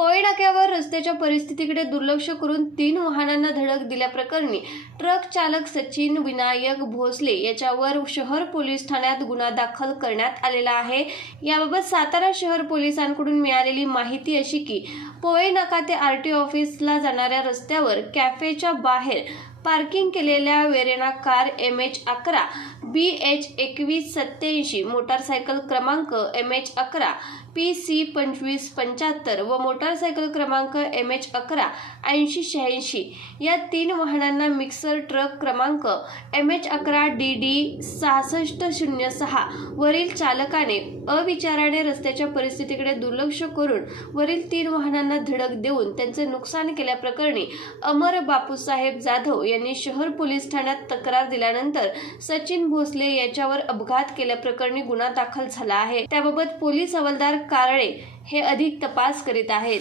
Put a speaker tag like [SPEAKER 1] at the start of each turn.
[SPEAKER 1] पवई नाक्यावर रस्त्याच्या परिस्थितीकडे दुर्लक्ष करून तीन वाहनांना धडक दिल्याप्रकरणी ट्रक चालक सचिन विनायक भोसले याच्यावर शहर पोलीस ठाण्यात गुन्हा दाखल करण्यात आलेला आहे. याबाबत सातारा शहर पोलिसांकडून मिळालेली माहिती अशी की पोवई नाका ते आर टी ऑफिसला जाणाऱ्या रस्त्यावर कॅफेच्या बाहेर पार्किंग केलेल्या वेरेना कार एम एच अकरा बी एच एकवीस सत्याऐंशी मोटारसायकल क्रमांक एम एच अकरा पी सी पंचवीस पंच्याहत्तर व मोटारसायकल क्रमांक एम एच अकरा ऐंशी शहाऐंशी. या तीन वाहनांना मिक्सर ट्रक क्रमांक एम एच अकरा डी डी सहासष्ट शून्य सहा वरील चालकाने अविचाराने रस्त्याच्या परिस्थितीकडे दुर्लक्ष करून वरील तीन वाहनांना धडक देऊन त्यांचे नुकसान केल्याप्रकरणी अमर बापूसाहेब जाधव यांनी शहर पोलीस ठाण्यात तक्रार दिल्यानंतर सचिन भोसले याच्यावर अपघात केल्याप्रकरणी गुन्हा दाखल झाला आहे. त्याबाबत पोलीस हवालदार कारळे हे अधिक तपास करीत आहेत.